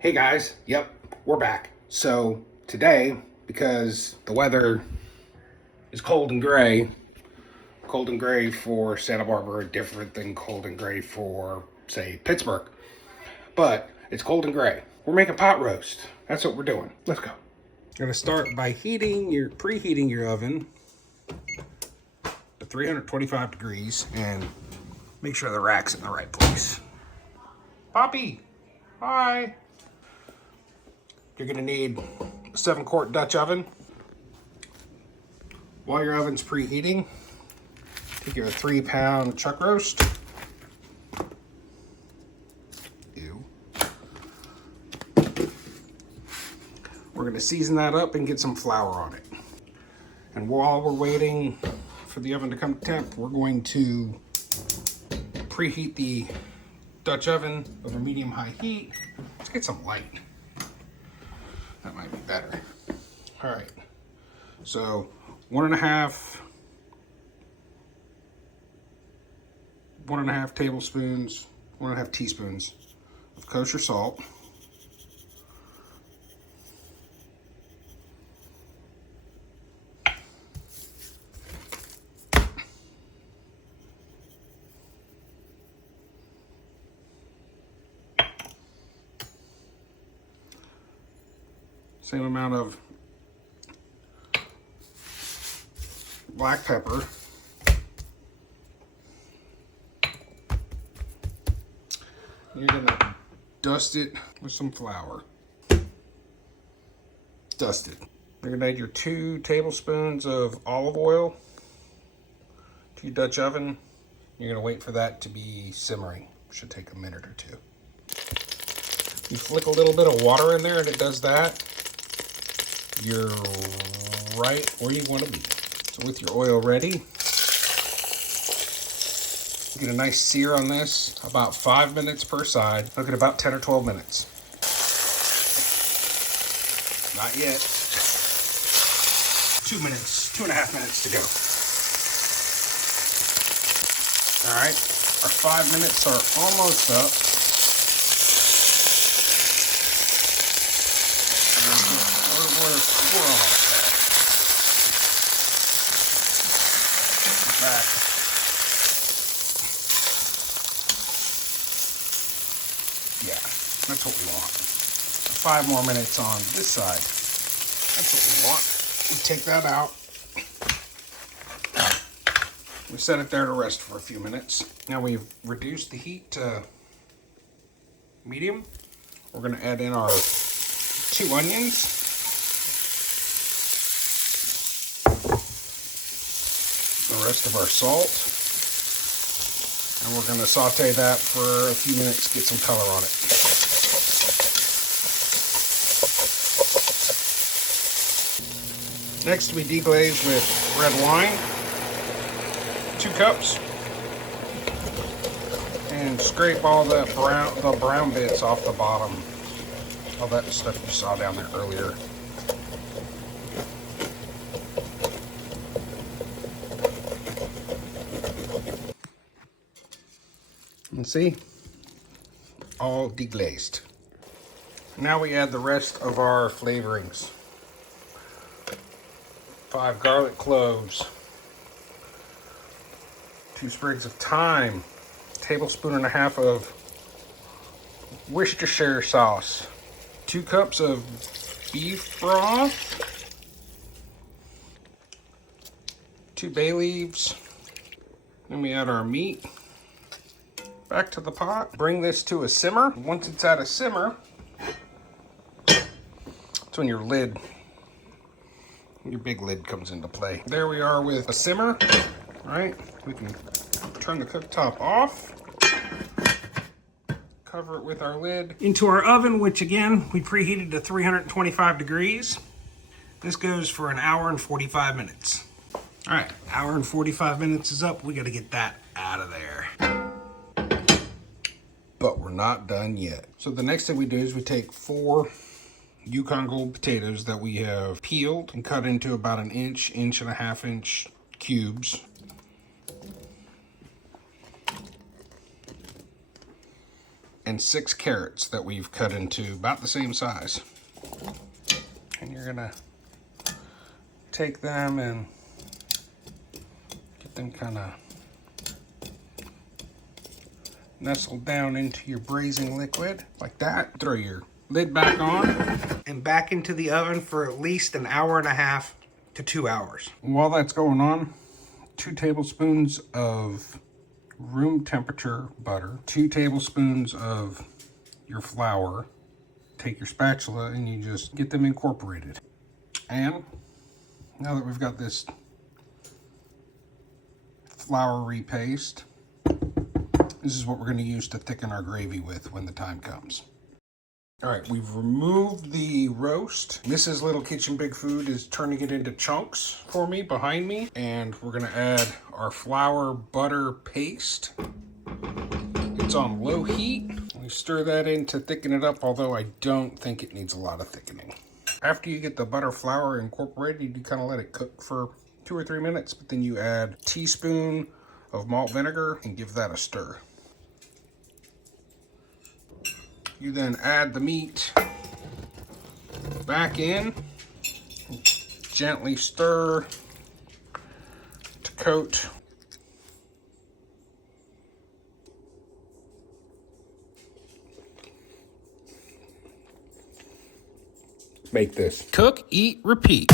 Hey guys, yep, we're back. So today, because the weather is cold and gray for Santa Barbara, different than cold and gray for, say, Pittsburgh. But it's cold and gray. We're making pot roast. That's what we're doing. Let's go. You're gonna start by preheating your oven to 325 degrees and make sure the rack's in the right place. Poppy, hi. You're gonna need a 7-quart Dutch oven. While your oven's preheating, take your 3-pound chuck roast. Ew. We're gonna season that up and get some flour on it. And while we're waiting for the oven to come to temp, we're going to preheat the Dutch oven over medium-high heat. Let's get some light. That might be better. All right, so 1.5 tablespoons, 1.5 teaspoons of kosher salt. Same amount of black pepper. You're gonna dust it with some flour. Dust it. You're gonna add your 2 tablespoons of olive oil to your Dutch oven. You're gonna wait for that to be simmering. Should take a minute or two. You flick a little bit of water in there and it does that. You're right where you want to be. So with your oil ready, get a nice sear on this, about 5 minutes per side. Look at about 10 or 12 minutes. Not yet. 2 minutes, 2.5 minutes to go. All right, our 5 minutes are almost up. We're almost there. Back. Yeah, that's what we want. 5 more minutes on this side. That's what we want. We take that out. We set it there to rest for a few minutes. Now we've reduced the heat to medium. We're going to add in our 2 onions. The rest of our salt, and we're going to saute that for a few minutes, get some color on it. Next, we deglaze with red wine, 2 cups, and scrape all the brown bits off the bottom, all that stuff you saw down there earlier. And see, all deglazed. Now we add the rest of our flavorings. 5 garlic cloves, 2 sprigs of thyme, 1.5 tablespoons of Worcestershire sauce, 2 cups of beef broth, 2 bay leaves. Then we add our meat. Back to the pot. Bring this to a simmer. Once it's at a simmer, that's when your big lid comes into play. There we are with a simmer. All right, we can turn the cooktop off. Cover it with our lid. Into our oven, which again, we preheated to 325 degrees. This goes for 1 hour and 45 minutes. All right, 1 hour and 45 minutes is up. We gotta get that out of there. But we're not done yet. So the next thing we do is we take 4 Yukon Gold potatoes that we have peeled and cut into about 1 inch, 1.5 inch cubes. and 6 carrots that we've cut into about the same size. And you're gonna take them and get them kind of nestled down into your braising liquid like that. Throw your lid back on and back into the oven for at least an hour and a half to 2 hours. While that's going on, 2 tablespoons of room temperature butter, 2 tablespoons of your flour. Take your spatula and you just get them incorporated. And now that we've got this floury paste, this is what we're going to use to thicken our gravy with when the time comes. All right, we've removed the roast. Mrs. Little Kitchen Big Food is turning it into chunks for me behind me. And we're going to add our flour butter paste. It's on low heat. We stir that in to thicken it up, although I don't think it needs a lot of thickening. After you get the butter flour incorporated, you kind of let it cook for 2 or 3 minutes, but then you add a teaspoon of malt vinegar and give that a stir. You then add the meat back in, gently stir to coat. Make this. Cook, eat, repeat.